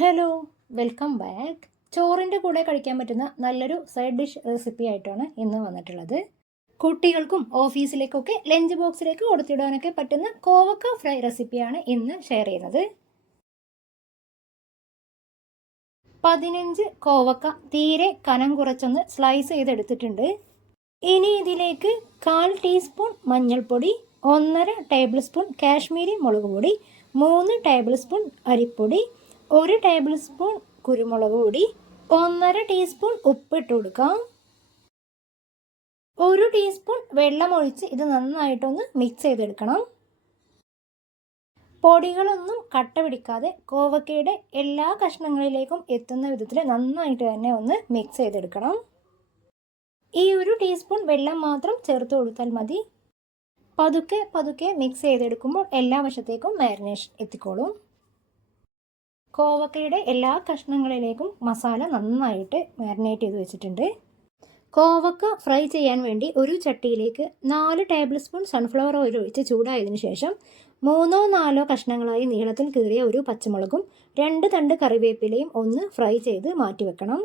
Hello, welcome back. ചോറിൻ്റെ കൂടെ കഴിക്കാൻ പറ്റുന്ന നല്ലൊരു സൈഡ് ഡിഷ് റെസിപ്പി ആയിട്ടാണ് ഇന്ന് വന്നിട്ടുള്ളത്. കുട്ടികൾക്കും ഓഫീസിലേക്കൊക്കെ ലഞ്ച് ബോക്സിലേക്ക് കൊടുത്തിടാനൊക്കെ പറ്റുന്ന കോവക്ക ഫ്രൈ റെസിപ്പിയാണ് ഇന്ന് ഷെയർ ചെയ്യുന്നത്. 15 കോവക്ക തീരെ കനം കുറച്ചൊന്ന് സ്ലൈസ് ചെയ്തെടുത്തിട്ടുണ്ട്. ഇനി ഇതിലേക്ക് 1/4 ടീസ്പൂൺ മഞ്ഞൾപ്പൊടി, 1.5 ടേബിൾ സ്പൂൺ കാശ്മീരി മുളക് പൊടി, 3 ടേബിൾ സ്പൂൺ അരിപ്പൊടി, 1 ടേബിൾ സ്പൂൺ കുരുമുളക് പൊടി, 1.5 ടീസ്പൂൺ ഉപ്പ് ഇട്ട് കൊടുക്കാം. 1 ടീസ്പൂൺ വെള്ളം ഒഴിച്ച് ഇത് നന്നായിട്ടൊന്ന് മിക്സ് ചെയ്തെടുക്കണം. പൊടികളൊന്നും കട്ട പിടിക്കാതെ കോവക്കയുടെ എല്ലാ കഷ്ണങ്ങളിലേക്കും എത്തുന്ന വിധത്തിൽ നന്നായിട്ട് തന്നെ ഒന്ന് മിക്സ് ചെയ്തെടുക്കണം. ഈ 1 ടീസ്പൂൺ വെള്ളം മാത്രം ചേർത്ത് കൊടുത്താൽ മതി. പതുക്കെ മിക്സ് ചെയ്തെടുക്കുമ്പോൾ എല്ലാ വശത്തേക്കും മാരിനേഷൻ എത്തിക്കോളും. കോവക്കയുടെ എല്ലാ കഷ്ണങ്ങളിലേക്കും മസാല നന്നായിട്ട് മാരിനേറ്റ് ചെയ്ത് വെച്ചിട്ടുണ്ട്. കോവക്ക ഫ്രൈ ചെയ്യാൻ വേണ്ടി ഒരു ചട്ടിയിലേക്ക് 4 ടേബിൾ സ്പൂൺ സൺഫ്ലവർ ഓയിൽ ഒഴിച്ച് ചൂടായതിനു ശേഷം 3-4 കഷ്ണങ്ങളായി നീളത്തിൽ കീറിയ ഒരു പച്ചമുളകും 2 തണ്ട് കറിവേപ്പിലയും ഒന്ന് ഫ്രൈ ചെയ്ത് മാറ്റി വെക്കണം.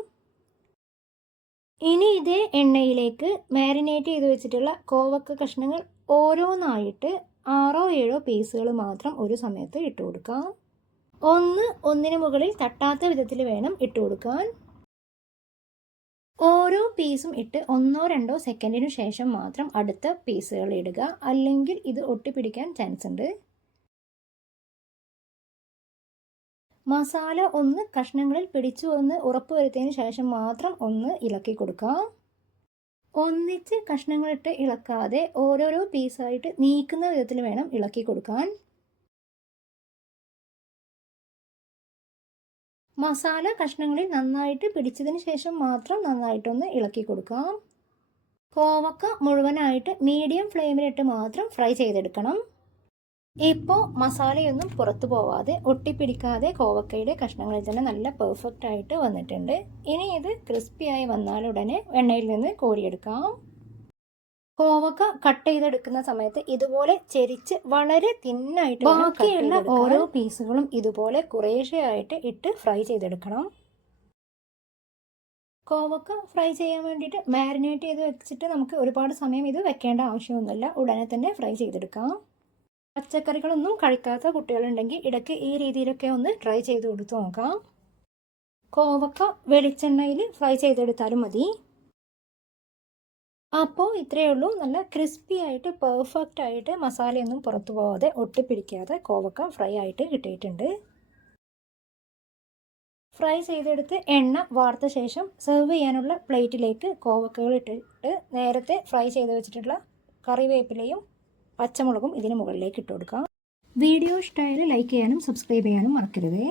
ഇനി ഇതേ എണ്ണയിലേക്ക് മാരിനേറ്റ് ചെയ്ത് വെച്ചിട്ടുള്ള കോവക്ക കഷ്ണങ്ങൾ ഓരോന്നായിട്ട് 6-7 പീസുകൾ മാത്രം ഒരു സമയത്ത് ഇട്ട് കൊടുക്കാം. ഒന്നിന് മുകളിൽ തട്ടാത്ത വിധത്തിൽ വേണം ഇട്ട് കൊടുക്കാൻ. ഓരോ പീസും ഇട്ട് 1-2 സെക്കൻഡിനു ശേഷം മാത്രം അടുത്ത പീസുകൾ ഇടുക, അല്ലെങ്കിൽ ഇത് ഒട്ടിപ്പിടിക്കാൻ ചാൻസ് ഉണ്ട്. മസാല ഒന്ന് കഷ്ണങ്ങളിൽ പിടിച്ചു എന്ന് ഉറപ്പുവരുത്തിയതിനു ശേഷം മാത്രം ഒന്ന് ഇളക്കി കൊടുക്കാം. ഒന്നിച്ച് കഷ്ണങ്ങളിട്ട് ഇളക്കാതെ ഓരോരോ പീസായിട്ട് നീക്കുന്ന വിധത്തിൽ വേണം ഇളക്കി കൊടുക്കാൻ. മസാല കഷ്ണങ്ങളിൽ നന്നായിട്ട് പിടിച്ചതിന് ശേഷം മാത്രം നന്നായിട്ടൊന്ന് ഇളക്കി കൊടുക്കാം. കോവക്ക മുഴുവനായിട്ട് മീഡിയം ഫ്ലെയിമിലിട്ട് മാത്രം ഫ്രൈ ചെയ്തെടുക്കണം. ഇപ്പോൾ മസാലയൊന്നും പുറത്തു പോവാതെ ഒട്ടിപ്പിടിക്കാതെ കോവക്കയുടെ കഷ്ണങ്ങളിൽ തന്നെ നല്ല പെർഫെക്റ്റ് ആയിട്ട് വന്നിട്ടുണ്ട്. ഇനി ഇത് ക്രിസ്പിയായി വന്നാലുടനെ എണ്ണയിൽ നിന്ന് കോരിയെടുക്കാം. കോവക്ക കട്ട് ചെയ്തെടുക്കുന്ന സമയത്ത് ഇതുപോലെ ചെരിച്ച് വളരെ തിന്നായിട്ട് ബാക്കിയുള്ള ഓരോ പീസുകളും ഇതുപോലെ കുറേശ്ശെയായിട്ട് ഇട്ട് ഫ്രൈ ചെയ്തെടുക്കണം. കോവക്ക ഫ്രൈ ചെയ്യാൻ വേണ്ടിയിട്ട് മാരിനേറ്റ് ചെയ്ത് വെച്ചിട്ട് നമുക്ക് ഒരുപാട് സമയം ഇത് വെക്കേണ്ട ആവശ്യമൊന്നുമില്ല, ഉടനെ തന്നെ ഫ്രൈ ചെയ്തെടുക്കാം. പച്ചക്കറികളൊന്നും കഴിക്കാത്ത കുട്ടികളുണ്ടെങ്കിൽ ഇടയ്ക്ക് ഈ രീതിയിലൊക്കെ ഒന്ന് ട്രൈ ചെയ്ത് കൊടുത്ത് നോക്കാം. കോവക്ക വെളിച്ചെണ്ണയിൽ ഫ്രൈ ചെയ്തെടുത്താലും മതി. അപ്പോൾ ഇത്രയേ ഉള്ളൂ. നല്ല ക്രിസ്പി ആയിട്ട് പെർഫെക്റ്റ് ആയിട്ട് മസാലയൊന്നും പുറത്തു പോവാതെ ഒട്ടിപ്പിടിക്കാതെ കോവക്ക ഫ്രൈ ആയിട്ട് കിട്ടിയിട്ടുണ്ട്. ഫ്രൈ ചെയ്തെടുത്ത് എണ്ണ വാർത്ത ശേഷം സെർവ് ചെയ്യാനുള്ള പ്ലേറ്റിലേക്ക് കോവക്കകൾ ഇട്ടിട്ട് നേരത്തെ ഫ്രൈ ചെയ്ത് വെച്ചിട്ടുള്ള കറിവേപ്പിലയും പച്ചമുളകും ഇതിന് മുകളിലേക്ക് ഇട്ട് കൊടുക്കാം. വീഡിയോ ഇഷ്ടമായാൽ ലൈക്ക് ചെയ്യാനും സബ്സ്ക്രൈബ് ചെയ്യാനും മറക്കരുതേ.